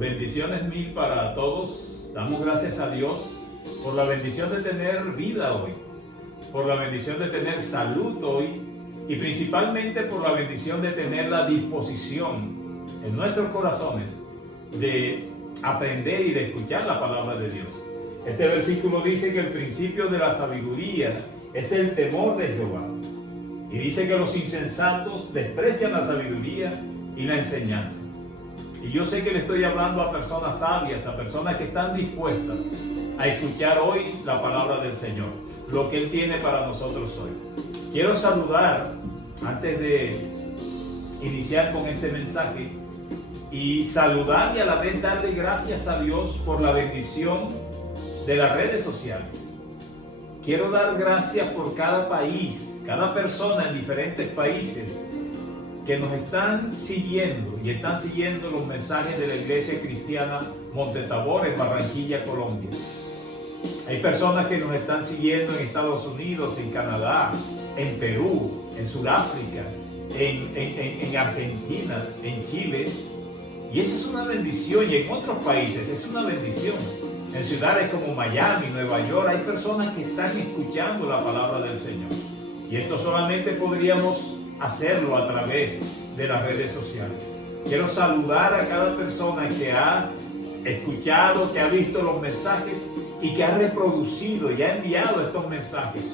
Bendiciones mil para todos. Damos gracias a Dios por la bendición de tener vida hoy, por la bendición de tener salud hoy y principalmente por la bendición de tener la disposición en nuestros corazones de aprender y de escuchar la palabra de Dios. Este versículo dice que el principio de la sabiduría es el temor de Jehová. Y dice que los insensatos desprecian la sabiduría y la enseñanza. Y yo sé que le estoy hablando a personas sabias, a personas que están dispuestas a escuchar hoy la palabra del Señor, lo que Él tiene para nosotros hoy. Quiero saludar, antes de iniciar con este mensaje, y saludar y a la vez darle gracias a Dios por la bendición de las redes sociales. Quiero dar gracias por cada país, cada persona en diferentes países que nos están siguiendo y están siguiendo los mensajes de la Iglesia Cristiana Monte Tabor en Barranquilla, Colombia. Hay personas que nos están siguiendo en Estados Unidos, en Canadá, en Perú, en Sudáfrica, en Argentina, en Chile. Y eso es una bendición, y en otros países es una bendición. En ciudades como Miami, Nueva York, hay personas que están escuchando la palabra del Señor. Y esto solamente podríamos hacerlo a través de las redes sociales. Quiero saludar a cada persona que ha escuchado, que ha visto los mensajes y que ha reproducido y ha enviado estos mensajes,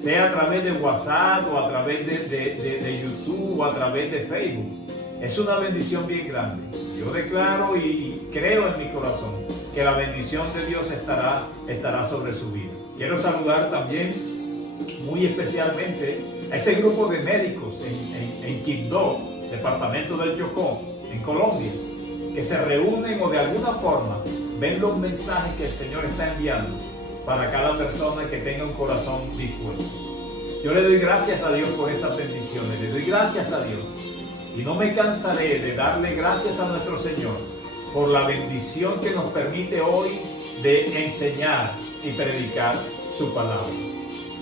sea a través de WhatsApp o a través de YouTube o a través de Facebook. Es una bendición bien grande. Yo declaro y creo en mi corazón que la bendición de Dios estará sobre su vida. Quiero saludar también muy especialmente a ese grupo de médicos en Quibdó, departamento del Chocó, en Colombia, que se reúnen o de alguna forma ven los mensajes que el Señor está enviando para cada persona que tenga un corazón dispuesto. Yo le doy gracias a Dios por esas bendiciones, le doy gracias a Dios y no me cansaré de darle gracias a nuestro Señor por la bendición que nos permite hoy de enseñar y predicar su palabra.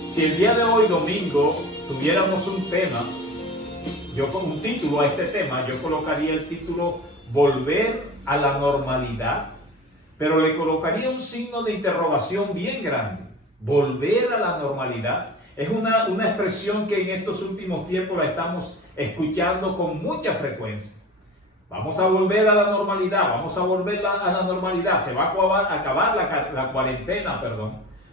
Si el día de hoy, domingo, tuviéramos un tema, un título a este tema, yo colocaría el título Volver a la normalidad, pero le colocaría un signo de interrogación bien grande. Volver a la normalidad es una expresión que en estos últimos tiempos la estamos escuchando con mucha frecuencia. Vamos a volver a la normalidad, vamos a volver a la normalidad, se va a acabar la cuarentena,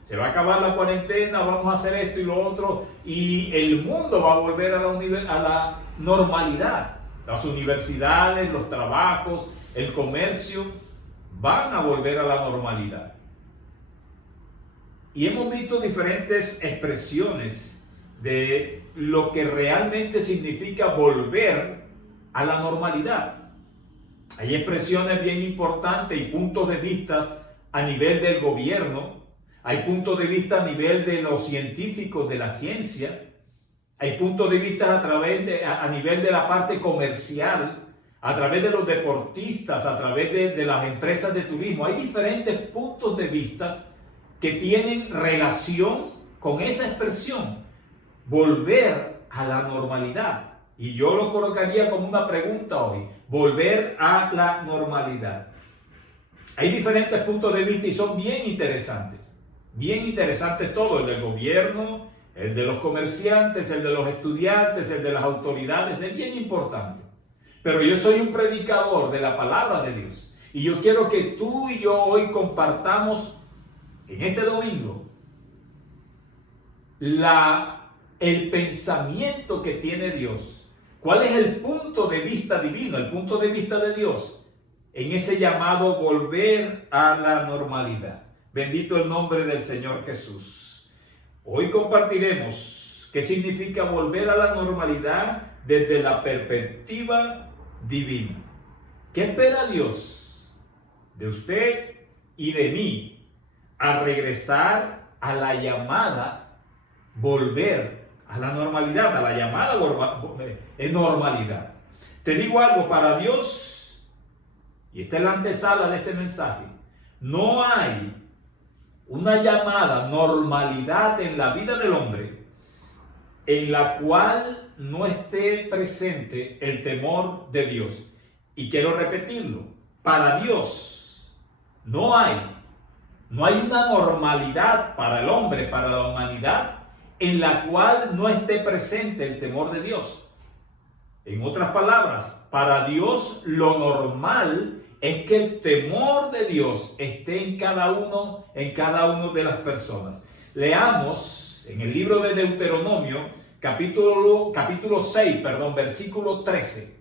se va a acabar la cuarentena, vamos a hacer esto y lo otro, y el mundo va a volver a la normalidad. Las universidades, los trabajos, el comercio van a volver a la normalidad. Y hemos visto diferentes expresiones de lo que realmente significa volver a la normalidad. Hay expresiones bien importantes y puntos de vista a nivel del gobierno, hay puntos de vista a nivel de los científicos de la ciencia, hay puntos de vista a nivel de la parte comercial, a través de los deportistas, a través de las empresas de turismo. Hay diferentes puntos de vista que tienen relación con esa expresión, volver a la normalidad. Y yo lo colocaría como una pregunta hoy, volver a la normalidad. Hay diferentes puntos de vista y son bien interesantes todo, el del gobierno, el de los comerciantes, el de los estudiantes, el de las autoridades, es bien importante. Pero yo soy un predicador de la palabra de Dios y yo quiero que tú y yo hoy compartamos en este domingo el pensamiento que tiene Dios. ¿Cuál es el punto de vista divino, el punto de vista de Dios en ese llamado volver a la normalidad? Bendito el nombre del Señor Jesús. Hoy compartiremos qué significa volver a la normalidad desde la perspectiva divina. ¿Qué espera Dios de usted y de mí al regresar a la llamada volver a la normalidad, a la llamada normalidad? Te digo algo, para Dios, y esta es la antesala de este mensaje, no hay una llamada normalidad en la vida del hombre en la cual no esté presente el temor de Dios. Y quiero repetirlo, para Dios no hay una normalidad para el hombre, para la humanidad, en la cual no esté presente el temor de Dios. En otras palabras, para Dios lo normal es que el temor de Dios esté en cada uno de las personas. Leamos en el libro de Deuteronomio, capítulo 6, versículo 13.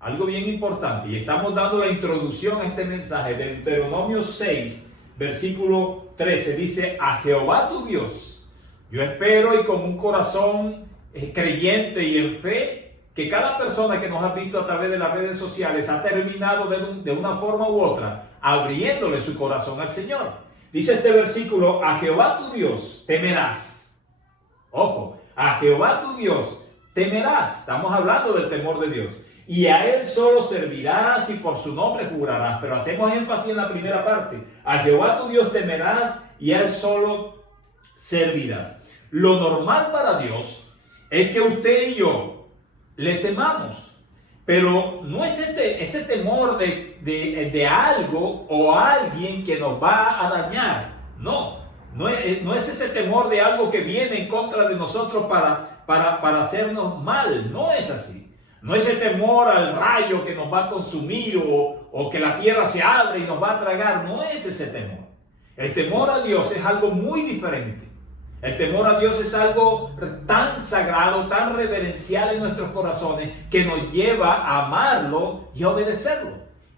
Algo bien importante, y estamos dando la introducción a este mensaje. Deuteronomio 6, versículo 13, dice: a Jehová tu Dios, yo espero, y con un corazón creyente y en fe, que cada persona que nos ha visto a través de las redes sociales ha terminado de una forma u otra abriéndole su corazón al Señor. Dice este versículo: a Jehová tu Dios temerás. Ojo, a Jehová tu Dios temerás. Estamos hablando del temor de Dios. Y a Él solo servirás y por su nombre jurarás. Pero hacemos énfasis en la primera parte. A Jehová tu Dios temerás y a Él solo servirás. Lo normal para Dios es que usted y yo le temamos. Pero no es ese temor de algo o alguien que nos va a dañar. No es ese temor de algo que viene en contra de nosotros para hacernos mal. No es así. No es el temor al rayo que nos va a consumir o que la tierra se abre y nos va a tragar. No es ese temor. El temor a Dios es algo muy diferente. El temor a Dios es algo tan sagrado, tan reverencial en nuestros corazones, que nos lleva a amarlo y a obedecerlo.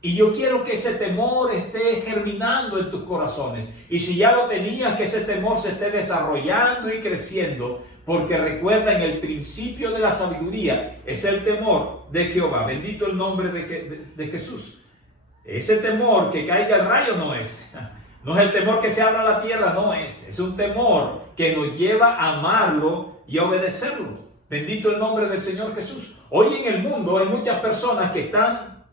Y yo quiero que ese temor esté germinando en tus corazones. Y si ya lo tenías, que ese temor se esté desarrollando y creciendo. Porque recuerda, en el principio de la sabiduría es el temor de Jehová. Bendito el nombre de Jesús. Ese temor que caiga el rayo no es. No es el temor que se abra la tierra, no es. Es un temor que nos lleva a amarlo y a obedecerlo. Bendito el nombre del Señor Jesús. Hoy en el mundo hay muchas personas que están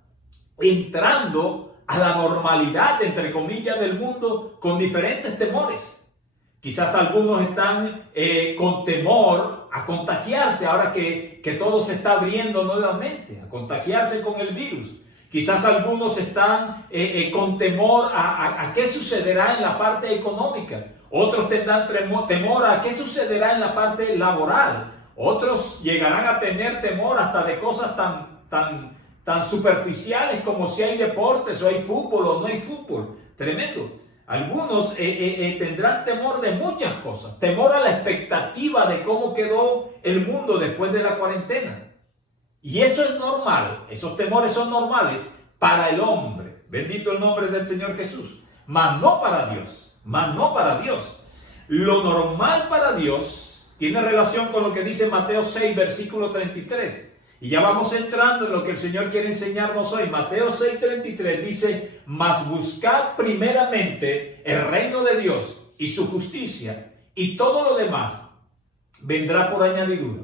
entrando a la normalidad, entre comillas, del mundo con diferentes temores. Quizás algunos están con temor a contagiarse ahora que todo se está abriendo nuevamente, a contagiarse con el virus. Quizás algunos están con temor a qué sucederá en la parte económica. Otros tendrán temor a qué sucederá en la parte laboral. Otros llegarán a tener temor hasta de cosas tan superficiales como si hay deportes o hay fútbol o no hay fútbol. Tremendo. Algunos tendrán temor de muchas cosas. Temor a la expectativa de cómo quedó el mundo después de la cuarentena. Y eso es normal. Esos temores son normales para el hombre. Bendito el nombre del Señor Jesús. Mas no para Dios. Mas no para Dios. Lo normal para Dios tiene relación con lo que dice Mateo 6, versículo 33. Y ya vamos entrando en lo que el Señor quiere enseñarnos hoy. Mateo 6:33 dice: mas buscad primeramente el reino de Dios y su justicia, y todo lo demás vendrá por añadidura.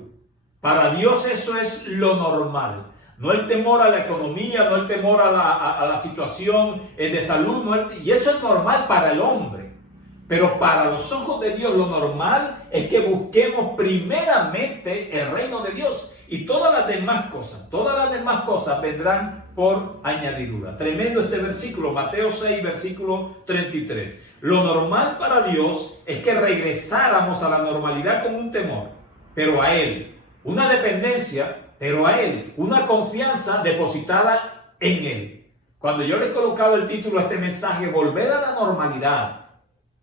Para Dios eso es lo normal. No el temor a la economía, no el temor a la situación de salud. Y eso es normal para el hombre. Pero para los ojos de Dios lo normal es que busquemos primeramente el reino de Dios. Y todas las demás cosas vendrán por añadidura. Tremendo este versículo, Mateo 6, versículo 33. Lo normal para Dios es que regresáramos a la normalidad con un temor, pero a Él. Una dependencia, pero a Él. Una confianza depositada en Él. Cuando yo les colocaba el título a este mensaje, volver a la normalidad,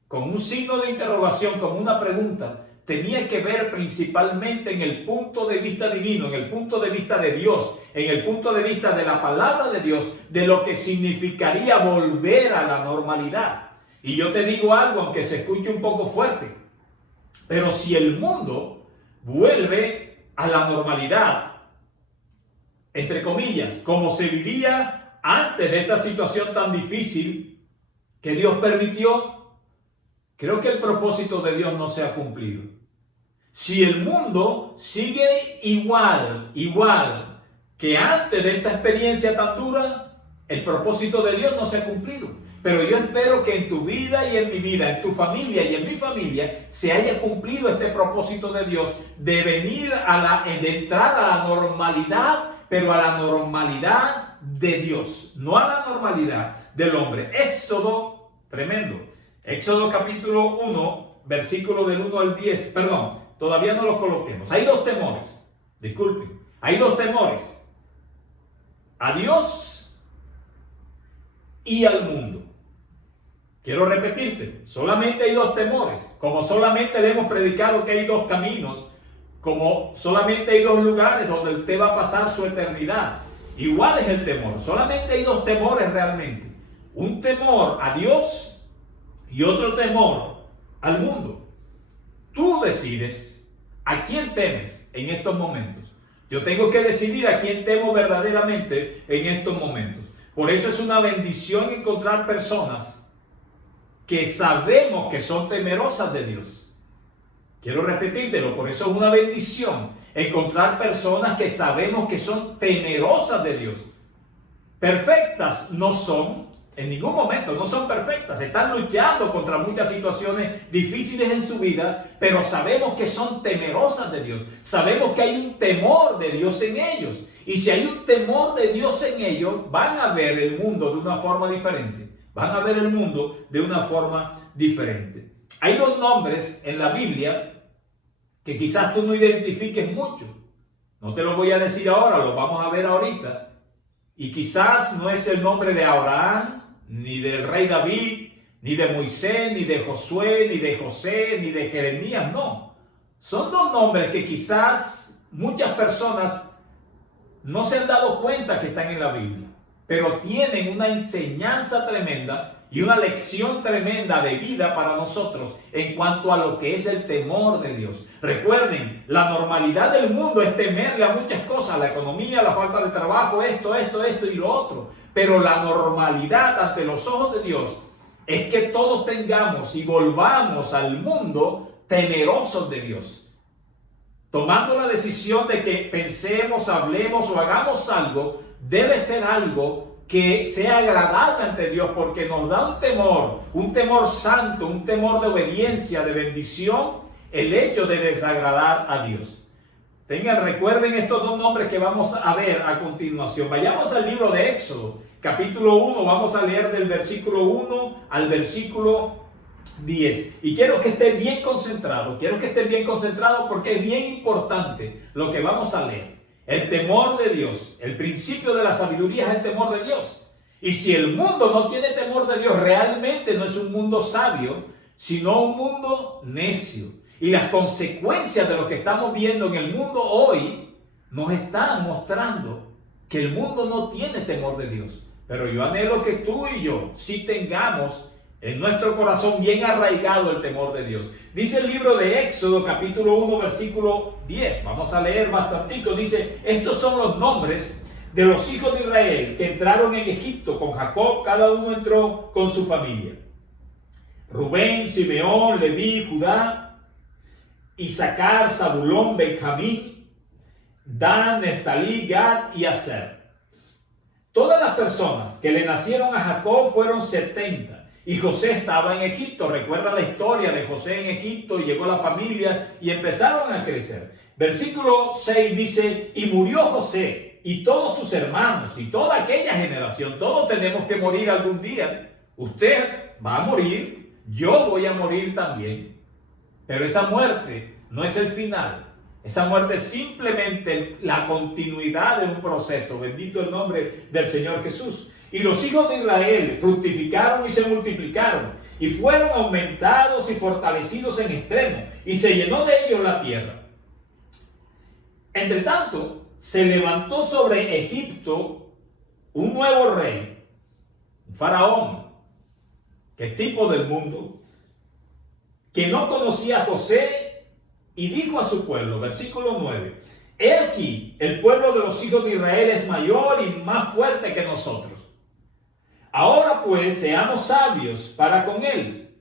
con un signo de interrogación, con una pregunta, tenía que ver principalmente en el punto de vista divino, en el punto de vista de Dios, en el punto de vista de la palabra de Dios, de lo que significaría volver a la normalidad. Y yo te digo algo, aunque se escuche un poco fuerte, pero si el mundo vuelve a la normalidad, entre comillas, como se vivía antes de esta situación tan difícil que Dios permitió, creo que el propósito de Dios no se ha cumplido. Si el mundo sigue igual que antes de esta experiencia tan dura, el propósito de Dios no se ha cumplido. Pero yo espero que en tu vida y en mi vida, en tu familia y en mi familia, se haya cumplido este propósito de Dios de entrar a la normalidad, pero a la normalidad de Dios, no a la normalidad del hombre. Éxodo, tremendo. Éxodo capítulo 1, versículo del 1 al 10. Perdón, todavía no lo coloquemos. Hay dos temores. Disculpen. Hay dos temores. A Dios y al mundo. Quiero repetirte, solamente hay dos temores. Como solamente le hemos predicado que hay dos caminos, como solamente hay dos lugares donde usted va a pasar su eternidad. Igual es el temor. Solamente hay dos temores realmente. Un temor a Dios y otro temor al mundo. Tú decides a quién temes en estos momentos. Yo tengo que decidir a quién temo verdaderamente en estos momentos. Por eso es una bendición encontrar personas que sabemos que son temerosas de Dios. Quiero repetírtelo, por eso es una bendición encontrar personas que sabemos que son temerosas de Dios. Perfectas no son, en ningún momento no son perfectas, están luchando contra muchas situaciones difíciles en su vida, pero sabemos que son temerosas de Dios, sabemos que hay un temor de Dios en ellos, y si hay un temor de Dios en ellos, van a ver el mundo de una forma diferente, van a ver el mundo de una forma diferente. Hay dos nombres en la Biblia que quizás tú no identifiques mucho, no te lo voy a decir ahora, lo vamos a ver ahorita, y quizás no es el nombre de Abraham, ni del rey David, ni de Moisés, ni de Josué, ni de José, ni de Jeremías, no. Son dos nombres que quizás muchas personas no se han dado cuenta que están en la Biblia, pero tienen una enseñanza tremenda y una lección tremenda de vida para nosotros en cuanto a lo que es el temor de Dios. Recuerden, la normalidad del mundo es temerle a muchas cosas, la economía, la falta de trabajo, esto y lo otro. Pero la normalidad ante los ojos de Dios es que todos tengamos y volvamos al mundo temerosos de Dios. Tomando la decisión de que pensemos, hablemos o hagamos algo, debe ser algo que sea agradable ante Dios, porque nos da un temor santo, un temor de obediencia, de bendición, el hecho de desagradar a Dios. Recuerden estos dos nombres que vamos a ver a continuación. Vayamos al libro de Éxodo, capítulo 1, vamos a leer del versículo 1 al versículo 10. Y quiero que esté bien concentrado, porque es bien importante lo que vamos a leer. El temor de Dios, el principio de la sabiduría es el temor de Dios. Y si el mundo no tiene temor de Dios, realmente no es un mundo sabio, sino un mundo necio. Y las consecuencias de lo que estamos viendo en el mundo hoy nos están mostrando que el mundo no tiene temor de Dios. Pero yo anhelo que tú y yo sí tengamos en nuestro corazón bien arraigado el temor de Dios. Dice el libro de Éxodo, capítulo 1, versículo 10. Vamos a leer bastantico. Dice, estos son los nombres de los hijos de Israel que entraron en Egipto con Jacob. Cada uno entró con su familia. Rubén, Simeón, Leví, Judá, Isaacar, Zabulón, Benjamín, Dan, Neftalí, Gad y Aser. Todas las personas que le nacieron a Jacob fueron 70. Y José estaba en Egipto. Recuerda la historia de José en Egipto. Llegó la familia y empezaron a crecer. Versículo 6 dice, y murió José y todos sus hermanos y toda aquella generación. Todos tenemos que morir algún día. Usted va a morir, yo voy a morir también. Pero esa muerte no es el final. Esa muerte es simplemente la continuidad de un proceso. Bendito el nombre del Señor Jesús. Y los hijos de Israel fructificaron y se multiplicaron, y fueron aumentados y fortalecidos en extremo, y se llenó de ellos la tierra. Entre tanto, se levantó sobre Egipto un nuevo rey, un faraón, que es tipo del mundo, que no conocía a José, y dijo a su pueblo, versículo 9, he aquí, el pueblo de los hijos de Israel es mayor y más fuerte que nosotros. Ahora pues seamos sabios para con él,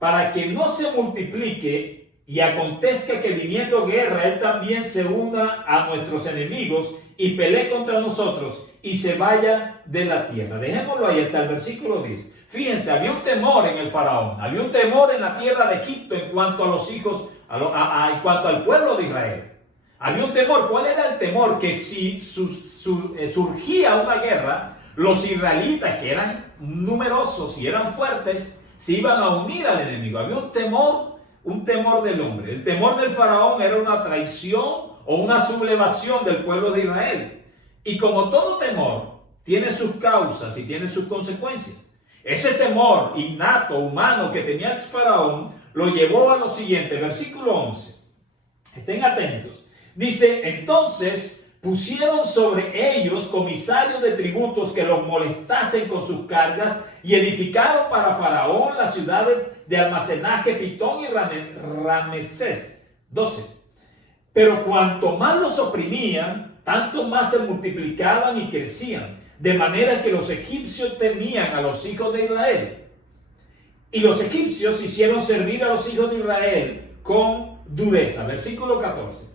para que no se multiplique y acontezca que viniendo guerra él también se una a nuestros enemigos y pelee contra nosotros y se vaya de la tierra. Dejémoslo ahí hasta el versículo 10. Fíjense, había un temor en el faraón, había un temor en la tierra de Egipto en cuanto a los hijos, en cuanto al pueblo de Israel. Había un temor. ¿Cuál era el temor? Que si surgía una guerra, Los israelitas, que eran numerosos y eran fuertes, se iban a unir al enemigo. Había un temor del hombre. El temor del faraón era una traición o una sublevación del pueblo de Israel. Y como todo temor, tiene sus causas y tiene sus consecuencias. Ese temor innato, humano que tenía el faraón, lo llevó a lo siguiente, versículo 11. Estén atentos. Dice, entonces pusieron sobre ellos comisarios de tributos que los molestasen con sus cargas y edificaron para Faraón las ciudades de almacenaje Pitón y Ramesés. 12. Pero cuanto más los oprimían, tanto más se multiplicaban y crecían, de manera que los egipcios temían a los hijos de Israel. Y los egipcios hicieron servir a los hijos de Israel con dureza. Versículo 14.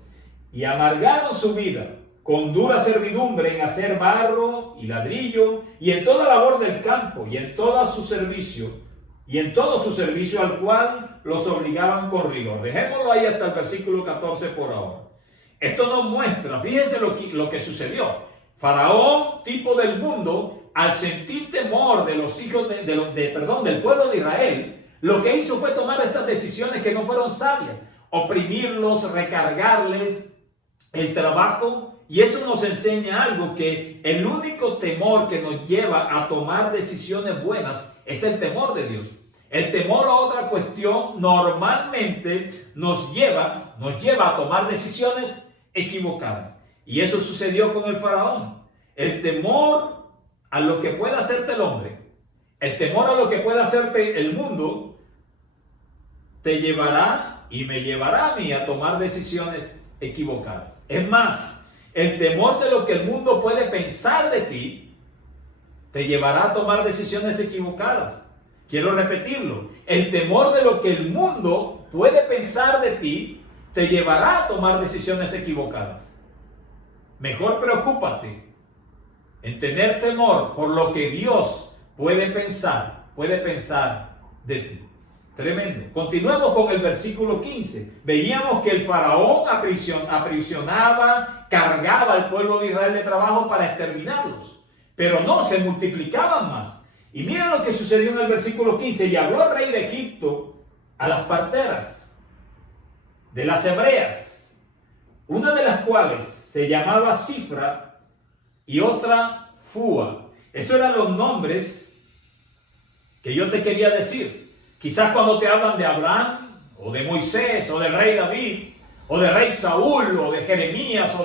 Y amargaron su vida con dura servidumbre en hacer barro y ladrillo, y en toda labor del campo, y en todo su servicio al cual los obligaban con rigor. Dejémoslo ahí hasta el versículo 14 por ahora. Esto nos muestra, fíjense lo que sucedió. Faraón, tipo del mundo, al sentir temor de los hijos del pueblo de Israel, lo que hizo fue tomar esas decisiones que no fueron sabias, oprimirlos, recargarles el trabajo. Y eso nos enseña algo, que el único temor que nos lleva a tomar decisiones buenas es el temor de Dios. El temor a otra cuestión normalmente nos lleva a tomar decisiones equivocadas. Y eso sucedió con el faraón. El temor a lo que pueda hacerte el hombre, el temor a lo que pueda hacerte el mundo, te llevará y me llevará a mí a tomar decisiones equivocadas. Es más, el temor de lo que el mundo puede pensar de ti te llevará a tomar decisiones equivocadas. Quiero repetirlo. El temor de lo que el mundo puede pensar de ti te llevará a tomar decisiones equivocadas. Mejor preocúpate en tener temor por lo que Dios puede pensar de ti. Tremendo. Continuemos con el versículo 15. Veíamos que el faraón aprisionaba, cargaba al pueblo de Israel de trabajo para exterminarlos. Pero no, se multiplicaban más. Y miren lo que sucedió en el versículo 15. Y habló el rey de Egipto a las parteras de las hebreas, una de las cuales se llamaba Cifra y otra Fúa. Esos eran los nombres que yo te quería decir. Quizás cuando te hablan de Abraham, o de Moisés, o del rey David, o del rey Saúl, o de Jeremías,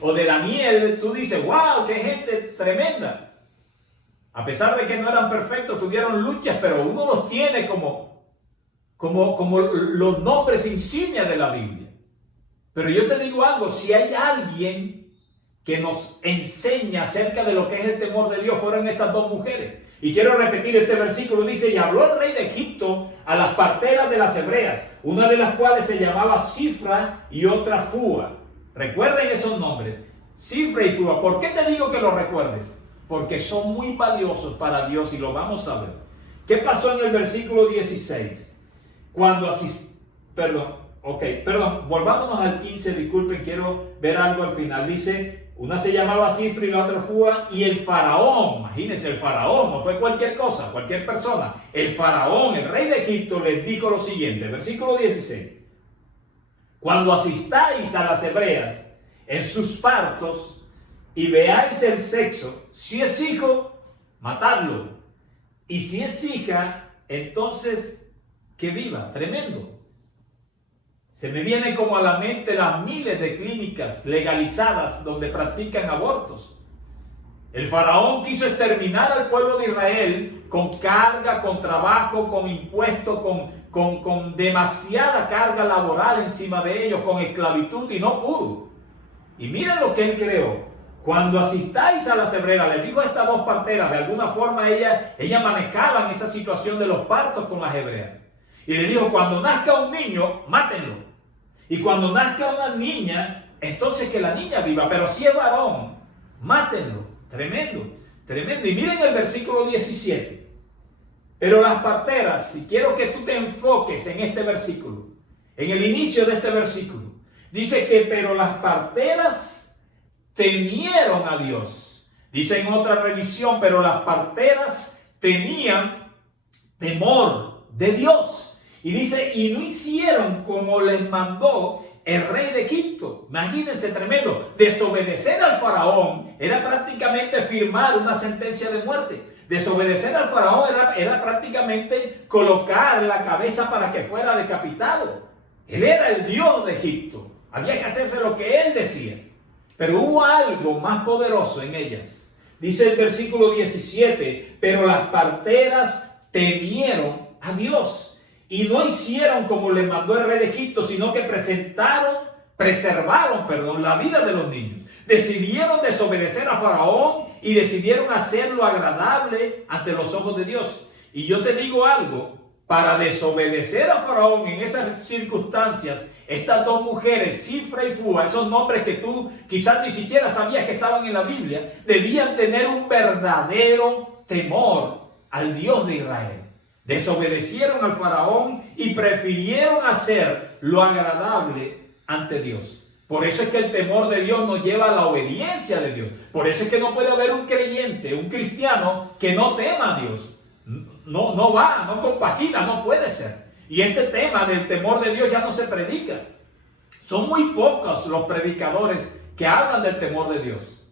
o de Daniel, tú dices, wow, qué gente tremenda. A pesar de que no eran perfectos, tuvieron luchas, pero uno los tiene como los nombres insignia de la Biblia. Pero yo te digo algo, si hay alguien que nos enseña acerca de lo que es el temor de Dios, fueron estas dos mujeres. Y quiero repetir este versículo, dice, y habló el rey de Egipto a las parteras de las hebreas, una de las cuales se llamaba Cifra y otra Fúa. Recuerden esos nombres, Cifra y Fúa. ¿Por qué te digo que lo recuerdes? Porque son muy valiosos para Dios y lo vamos a ver. ¿Qué pasó en el versículo 16? Volvámonos al 15, disculpen, quiero ver algo al final. Dice, una se llamaba Cifra y la otra Fúa, y el faraón, imagínense, el faraón, no fue cualquier cosa, cualquier persona. El faraón, el rey de Egipto, les dijo lo siguiente, versículo 16. Cuando asistáis a las hebreas en sus partos y veáis el sexo, si es hijo, matadlo. Y si es hija, entonces que viva. Tremendo. Se me viene como a la mente las miles de clínicas legalizadas donde practican abortos. El faraón quiso exterminar al pueblo de Israel con carga, con trabajo, con impuestos, con demasiada carga laboral encima de ellos, con esclavitud, y no pudo. Y miren lo que él creó. Cuando asistáis a las hebreas, les dijo a estas dos parteras, de alguna forma ellas manejaban esa situación de los partos con las hebreas. Y le dijo, cuando nazca un niño, mátenlo. Y cuando nazca una niña, entonces que la niña viva. Pero si es varón, mátenlo. Tremendo, tremendo. Y miren el versículo 17. Pero las parteras, si quiero que tú te enfoques en este versículo, en el inicio de este versículo, dice que pero las parteras temieron a Dios Dice en otra revisión, pero las parteras tenían temor de Dios. Y dice, y no hicieron como les mandó el rey de Egipto. Imagínense, tremendo. Desobedecer al faraón era prácticamente firmar una sentencia de muerte. Desobedecer al faraón era prácticamente colocar la cabeza para que fuera decapitado. Él era el Dios de Egipto. Había que hacerse lo que él decía. Pero hubo algo más poderoso en ellas. Dice el versículo 17, pero las parteras temieron a Dios y no hicieron como le mandó el rey de Egipto, sino que preservaron la vida de los niños. Decidieron desobedecer a Faraón y decidieron hacerlo agradable ante los ojos de Dios. Y yo te digo algo, para desobedecer a Faraón en esas circunstancias, estas dos mujeres, Cifra y Fua, esos nombres que tú quizás ni siquiera sabías que estaban en la Biblia, debían tener un verdadero temor al Dios de Israel. Desobedecieron al faraón y prefirieron hacer lo agradable ante Dios. Por eso es que el temor de Dios nos lleva a la obediencia de Dios. Por eso es que no puede haber un creyente, un cristiano que no tema a Dios. No compagina, no puede ser. Y este tema del temor de Dios ya no se predica. Son muy pocos los predicadores que hablan del temor de Dios.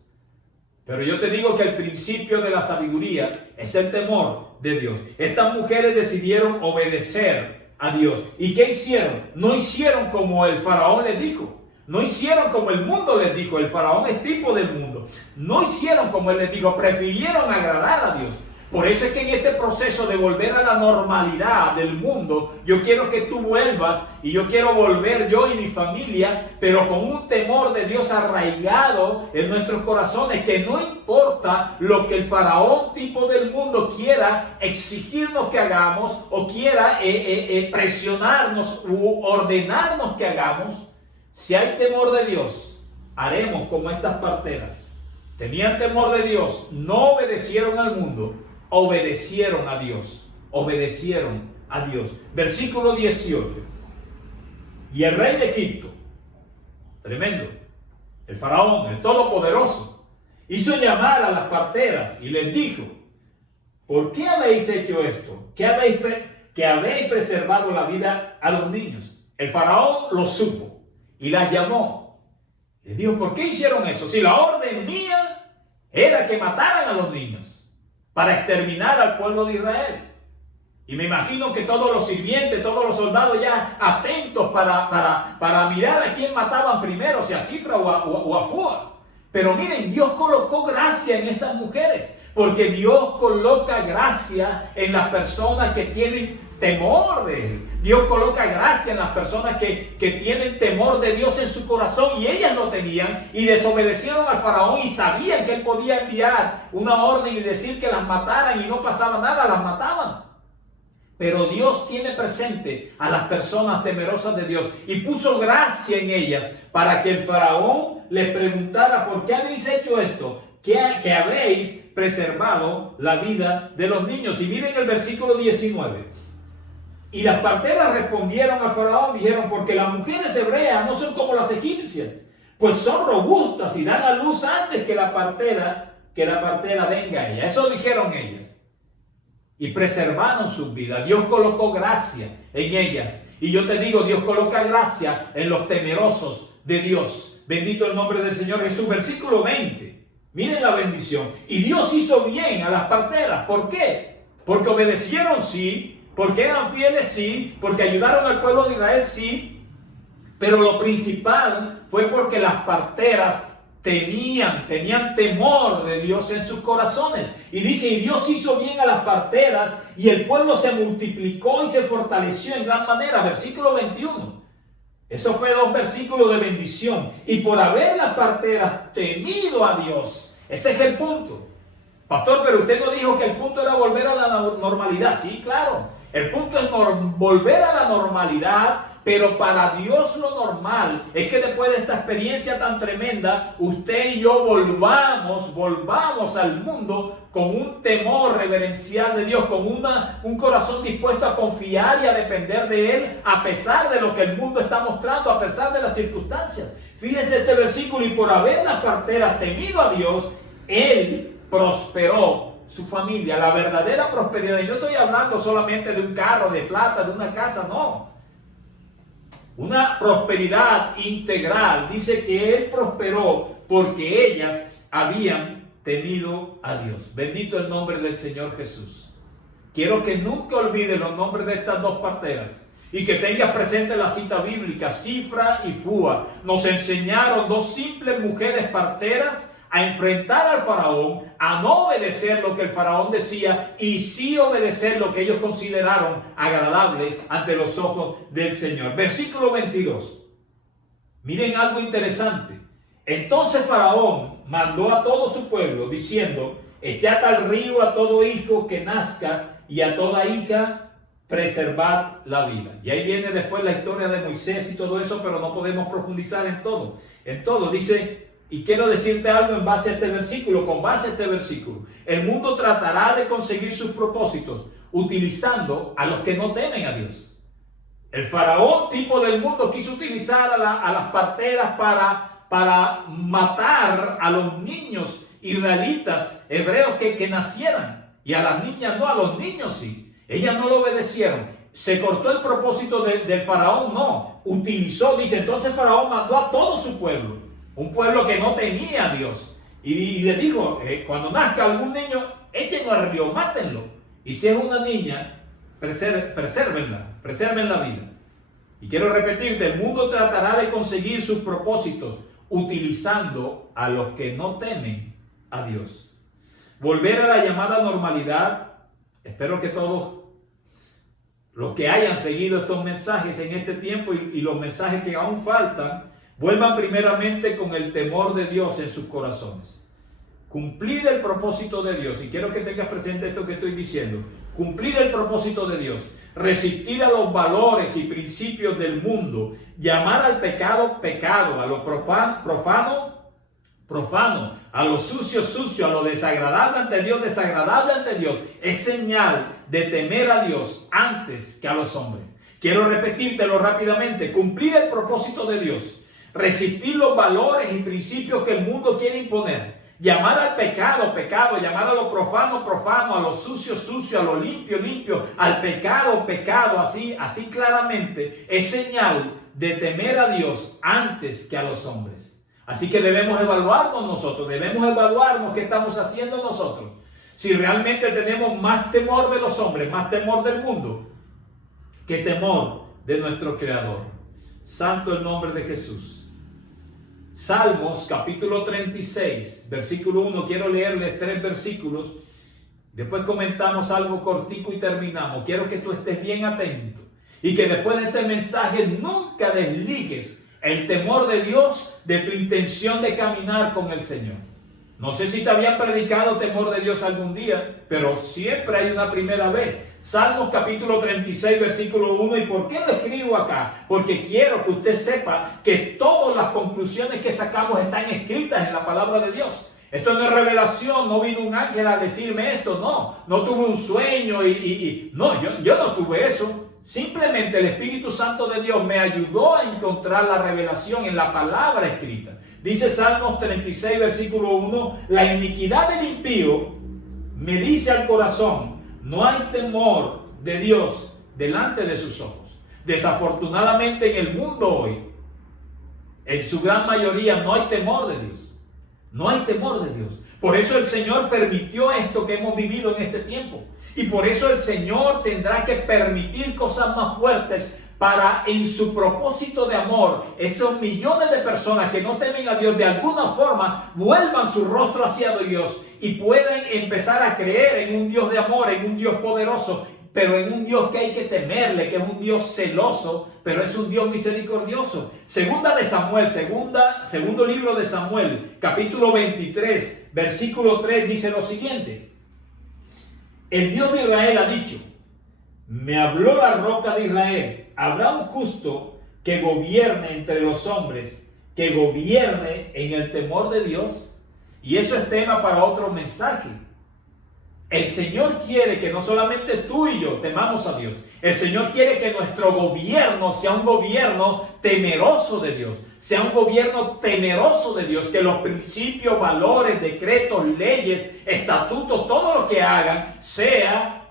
Pero yo te digo que el principio de la sabiduría es el temor de Dios. Estas mujeres decidieron obedecer a Dios. ¿Y qué hicieron? No hicieron como el faraón les dijo. No hicieron como el mundo les dijo. El faraón es tipo del mundo. No hicieron como él les dijo. Prefirieron agradar a Dios. Por eso es que en este proceso de volver a la normalidad del mundo, yo quiero que tú vuelvas y yo quiero volver yo y mi familia, pero con un temor de Dios arraigado en nuestros corazones, que no importa lo que el faraón tipo del mundo quiera exigirnos que hagamos o quiera presionarnos u ordenarnos que hagamos, si hay temor de Dios, haremos como estas parteras. Tenían temor de Dios, no obedecieron al mundo, obedecieron a Dios. Obedecieron a Dios. Versículo 18. Y el rey de Egipto, tremendo, el faraón, el todopoderoso, hizo llamar a las parteras y les dijo: ¿por qué habéis hecho esto? ¿Que habéis preservado la vida a los niños? El faraón lo supo y las llamó. Les dijo: ¿por qué hicieron eso? Si la orden mía era que mataran a los niños para exterminar al pueblo de Israel. Y me imagino que todos los sirvientes, todos los soldados ya atentos para mirar a quién mataban primero, si a Cifra o a Fua. Pero miren, Dios colocó gracia en esas mujeres, porque Dios coloca gracia en las personas que tienen temor de Él. Dios coloca gracia en las personas que tienen temor de Dios en su corazón, y ellas lo tenían y desobedecieron al faraón y sabían que él podía enviar una orden y decir que las mataran y no pasaba nada, las mataban. Pero Dios tiene presente a las personas temerosas de Dios y puso gracia en ellas para que el faraón les preguntara: ¿por qué habéis hecho esto? Que habéis preservado la vida de los niños. Y miren el versículo 19. Y las parteras respondieron al faraón y dijeron: porque las mujeres hebreas no son como las egipcias, pues son robustas y dan a luz antes que la partera venga a ella. Eso dijeron ellas. Y preservaron sus vidas. Dios colocó gracia en ellas. Y yo te digo, Dios coloca gracia en los temerosos de Dios. Bendito el nombre del Señor Jesús. Versículo 20. Miren la bendición. Y Dios hizo bien a las parteras. ¿Por qué? Porque obedecieron, sí. Porque eran fieles, sí. Porque ayudaron al pueblo de Israel, sí. Pero lo principal fue porque las parteras tenían temor de Dios en sus corazones. Y dice: y Dios hizo bien a las parteras, y el pueblo se multiplicó y se fortaleció en gran manera. Versículo 21. Eso fue 2 versículos de bendición. Y por haber las parteras temido a Dios. Ese es el punto. Pastor, pero usted no dijo que el punto era volver a la normalidad. Sí, claro. El punto es volver a la normalidad, pero para Dios lo normal es que después de esta experiencia tan tremenda, usted y yo volvamos al mundo con un temor reverencial de Dios, con un corazón dispuesto a confiar y a depender de Él, a pesar de lo que el mundo está mostrando, a pesar de las circunstancias. Fíjense este versículo: y por haber las parteras temido a Dios, él prosperó su familia, la verdadera prosperidad. Y no estoy hablando solamente de un carro, de plata, de una casa, no. Una prosperidad integral. Dice que él prosperó porque ellas habían temido a Dios. Bendito el nombre del Señor Jesús. Quiero que nunca olvides los nombres de estas dos parteras y que tengas presente la cita bíblica. Sifra y Fúa nos enseñaron, dos simples mujeres parteras, a enfrentar al faraón, a no obedecer lo que el faraón decía y sí obedecer lo que ellos consideraron agradable ante los ojos del Señor. Versículo 22. Miren algo interesante. Entonces faraón mandó a todo su pueblo diciendo: echad al río a todo hijo que nazca y a toda hija preservad la vida. Y ahí viene después la historia de Moisés y todo eso, pero no podemos profundizar en todo. En todo dice. Y quiero decirte algo en base a este versículo, con base a este versículo. El mundo tratará de conseguir sus propósitos utilizando a los que no temen a Dios. El faraón tipo del mundo quiso utilizar a las parteras para matar a los niños israelitas, hebreos que nacieran. Y a las niñas no, a los niños sí. Ellas no lo obedecieron. Se cortó el propósito del faraón, no. Utilizó, dice, entonces faraón mandó a todo su pueblo. Un pueblo que no tenía a Dios. Y le dijo, cuando nazca algún niño, échenlo al río, mátenlo. Y si es una niña, preserven la vida. Y quiero repetirte, el mundo tratará de conseguir sus propósitos utilizando a los que no temen a Dios. Volver a la llamada normalidad. Espero que todos los que hayan seguido estos mensajes en este tiempo y los mensajes que aún faltan, vuelvan primeramente con el temor de Dios en sus corazones. Cumplir el propósito de Dios. Y quiero que tengas presente esto que estoy diciendo. Cumplir el propósito de Dios. Resistir a los valores y principios del mundo. Llamar al pecado, pecado. A lo profano, a lo sucio, a lo desagradable ante Dios, desagradable ante Dios. Es señal de temer a Dios antes que a los hombres. Quiero repetírtelo rápidamente. Cumplir el propósito de Dios. Resistir los valores y principios que el mundo quiere imponer. Llamar al pecado, pecado. Llamar a lo profano, profano. A lo sucio, sucio. A lo limpio, limpio. Al pecado, pecado. Así claramente es señal de temer a Dios antes que a los hombres. Así que debemos evaluarnos nosotros. Debemos evaluarnos qué estamos haciendo nosotros. Si realmente tenemos más temor de los hombres, más temor del mundo, que temor de nuestro Creador. Santo el nombre de Jesús. Salmos capítulo 36, versículo 1. Quiero leerles 3 versículos. Después comentamos algo cortico y terminamos. Quiero que tú estés bien atento. Y que después de este mensaje nunca desligues el temor de Dios de tu intención de caminar con el Señor. No sé si te habían predicado temor de Dios algún día, pero siempre hay una primera vez. Salmos capítulo 36, versículo 1. ¿Y por qué lo escribo acá? Porque quiero que usted sepa que todas las conclusiones que sacamos están escritas en la palabra de Dios. Esto no es revelación, no vino un ángel a decirme esto, no tuve un sueño no, yo no tuve eso. Simplemente el Espíritu Santo de Dios me ayudó a encontrar la revelación en la palabra escrita. Dice Salmos 36, versículo 1, la iniquidad del impío me dice al corazón, no hay temor de Dios delante de sus ojos. Desafortunadamente en el mundo hoy, en su gran mayoría no hay temor de Dios. No hay temor de Dios. Por eso el Señor permitió esto que hemos vivido en este tiempo. Y por eso el Señor tendrá que permitir cosas más fuertes para, en su propósito de amor, esos millones de personas que no temen a Dios de alguna forma vuelvan su rostro hacia Dios y pueden empezar a creer en un Dios de amor, en un Dios poderoso, pero en un Dios que hay que temerle, que es un Dios celoso, pero es un Dios misericordioso. Segundo libro de Samuel, capítulo 23, versículo 3, dice lo siguiente. El Dios de Israel ha dicho, me habló la roca de Israel, habrá un justo que gobierne entre los hombres, que gobierne en el temor de Dios. Y eso es tema para otro mensaje. El Señor quiere que no solamente tú y yo temamos a Dios. El Señor quiere que nuestro gobierno sea un gobierno temeroso de Dios. sea un gobierno temeroso de Dios, que los principios, valores, decretos, leyes, estatutos, todo lo que hagan sea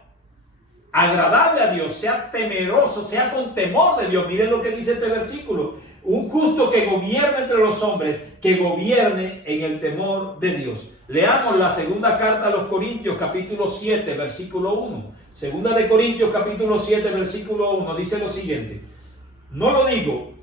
agradable a Dios, sea temeroso, sea con temor de Dios. Miren lo que dice este versículo: un justo que gobierne entre los hombres, que gobierne en el temor de Dios. Leamos la segunda carta a los Corintios, capítulo 7, versículo 1. Segunda de Corintios, capítulo 7, versículo 1, dice lo siguiente: no lo digo,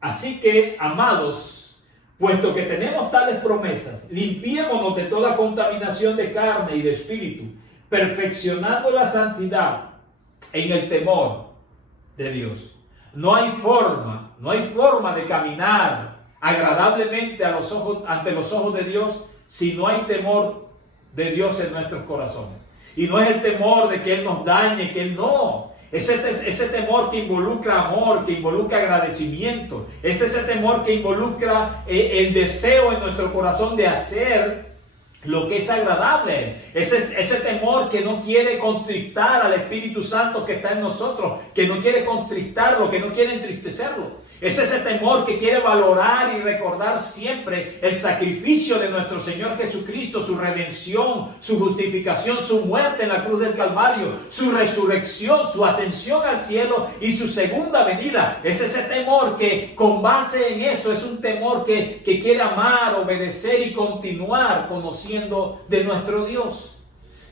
así que, amados, puesto que tenemos tales promesas, limpiémonos de toda contaminación de carne y de espíritu, perfeccionando la santidad en el temor de Dios. No hay forma de caminar agradablemente ante los ojos de Dios si no hay temor de Dios en nuestros corazones. Y no es el temor de que Él nos dañe, que Él no. Ese temor que involucra amor, que involucra agradecimiento. Es ese temor que involucra el deseo en nuestro corazón de hacer lo que es agradable. Ese temor que no quiere contristar al Espíritu Santo que está en nosotros, que no quiere contristarlo, que no quiere entristecerlo. Es ese temor que quiere valorar y recordar siempre el sacrificio de nuestro Señor Jesucristo, su redención, su justificación, su muerte en la cruz del Calvario, su resurrección, su ascensión al cielo y su segunda venida. Es ese temor que, con base en eso, es un temor que quiere amar, obedecer y continuar conociendo de nuestro Dios.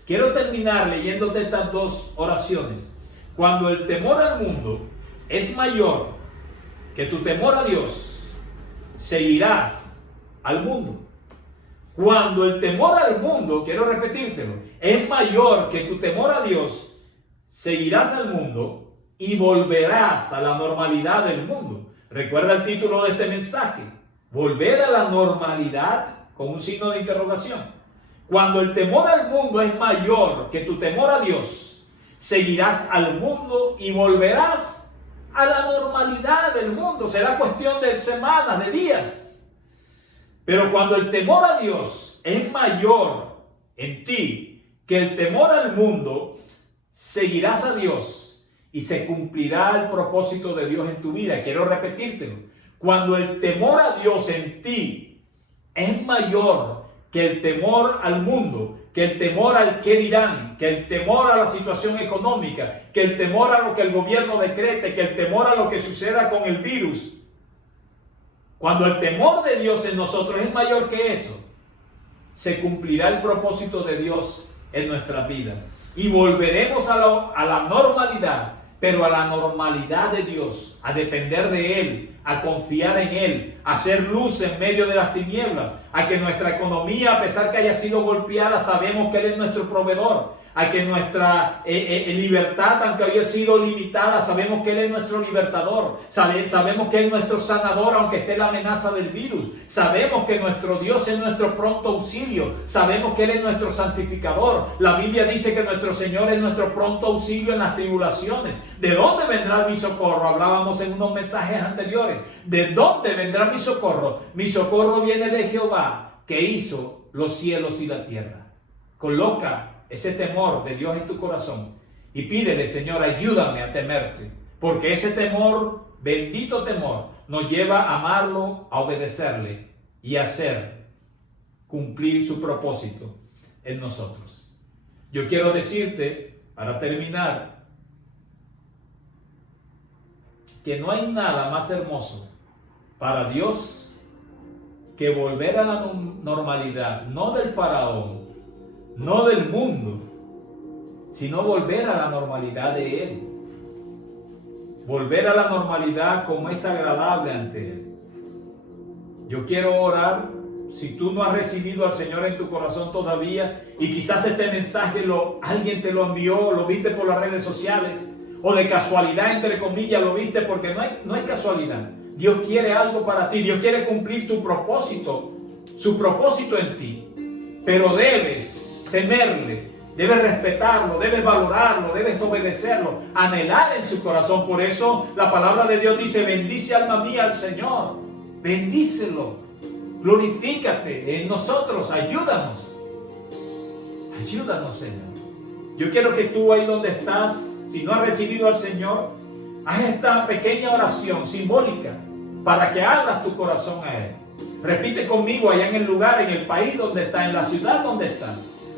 Quiero terminar leyéndote estas dos oraciones. Cuando el temor al mundo es mayor que tu temor a Dios, seguirás al mundo. Cuando el temor al mundo, quiero repetírtelo, es mayor que tu temor a Dios, seguirás al mundo y volverás a la normalidad del mundo. Recuerda el título de este mensaje: volver a la normalidad, con un signo de interrogación. Cuando el temor al mundo es mayor que tu temor a Dios, seguirás al mundo y volverás a la normalidad del mundo. Será cuestión de semanas, de días. Pero cuando el temor a Dios es mayor en ti que el temor al mundo, seguirás a Dios y se cumplirá el propósito de Dios en tu vida. Quiero repetírtelo: cuando el temor a Dios en ti es mayor que el temor al mundo, que el temor al qué dirán, que el temor a la situación económica, que el temor a lo que el gobierno decrete, que el temor a lo que suceda con el virus. Cuando el temor de Dios en nosotros es mayor que eso, se cumplirá el propósito de Dios en nuestras vidas. Y volveremos a la normalidad, pero a la normalidad de Dios, a depender de Él, a confiar en Él, a hacer luz en medio de las tinieblas, a que nuestra economía, a pesar que haya sido golpeada, sabemos que Él es nuestro proveedor, a que nuestra libertad, aunque haya sido limitada, sabemos que Él es nuestro libertador, sabemos que Él es nuestro sanador, aunque esté la amenaza del virus, sabemos que nuestro Dios es nuestro pronto auxilio, sabemos que Él es nuestro santificador. La Biblia dice que nuestro Señor es nuestro pronto auxilio en las tribulaciones. ¿De dónde vendrá mi socorro? Hablábamos en unos mensajes anteriores. ¿De dónde vendrá mi socorro? Mi socorro viene de Jehová, que hizo los cielos y la tierra. Coloca ese temor de Dios en tu corazón y pídele: Señor, ayúdame a temerte, porque ese temor, bendito temor, nos lleva a amarlo, a obedecerle y a hacer cumplir su propósito en nosotros. Yo quiero decirte, para terminar, que no hay nada más hermoso para Dios que volver a la normalidad, no del faraón, no del mundo, sino volver a la normalidad de Él. Volver a la normalidad como es agradable ante Él. Yo quiero orar. Si tú no has recibido al Señor en tu corazón todavía, y quizás este mensaje alguien te lo envió, lo viste por las redes sociales, o de casualidad, entre comillas, lo viste, porque no es casualidad. Dios quiere algo para ti. Dios quiere cumplir tu propósito, su propósito en ti. Pero debes temerle, debes respetarlo, debes valorarlo, debes obedecerlo, anhelar en su corazón. Por eso la palabra de Dios dice: bendice alma mía al Señor, bendícelo, glorifícate en nosotros, ayúdanos, Señor. Yo quiero que tú, ahí donde estás, si no has recibido al Señor, Haz esta pequeña oración simbólica para que abras tu corazón a Él. Repite conmigo allá en el lugar, en el país donde estás, en la ciudad donde estás.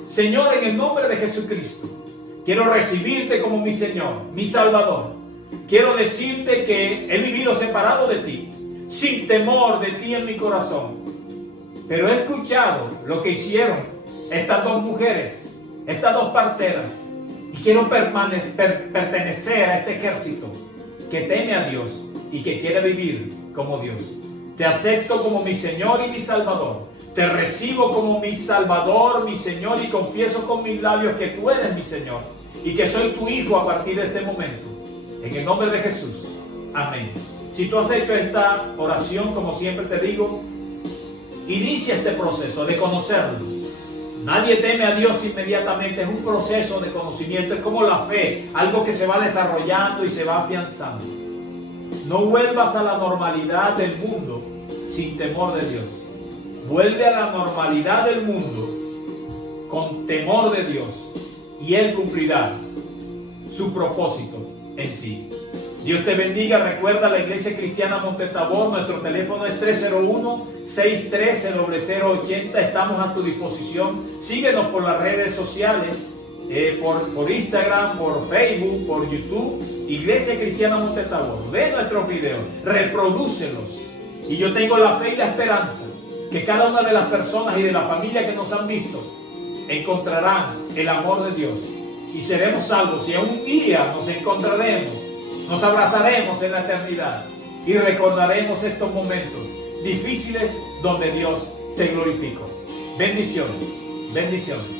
Señor, en el nombre de Jesucristo, quiero recibirte como mi Señor, mi Salvador. Quiero decirte que he vivido separado de ti, sin temor de ti en mi corazón. Pero he escuchado lo que hicieron estas dos mujeres, estas dos parteras, y quiero pertenecer a este ejército que teme a Dios y que quiere vivir como Dios. Te acepto como mi Señor y mi Salvador. Te recibo como mi Salvador, mi Señor, y confieso con mis labios que tú eres mi Señor y que soy tu hijo a partir de este momento. En el nombre de Jesús. Amén. Si tú has hecho esta oración, como siempre te digo, inicia este proceso de conocerlo. Nadie teme a Dios inmediatamente, es un proceso de conocimiento, es como la fe, algo que se va desarrollando y se va afianzando. No vuelvas a la normalidad del mundo sin temor de Dios. Vuelve a la normalidad del mundo con temor de Dios y Él cumplirá su propósito en ti. Dios te bendiga. Recuerda, la Iglesia Cristiana Monte Tabor, nuestro teléfono es 301-613-0080. Estamos a tu disposición. Síguenos por las redes sociales, por Instagram, por Facebook, por YouTube. Iglesia Cristiana Monte Tabor. Ve nuestros videos, reprodúcelos. Y yo tengo la fe y la esperanza que cada una de las personas y de la familia que nos han visto encontrarán el amor de Dios y seremos salvos. Y un día nos encontraremos, nos abrazaremos en la eternidad y recordaremos estos momentos difíciles donde Dios se glorificó. Bendiciones, bendiciones.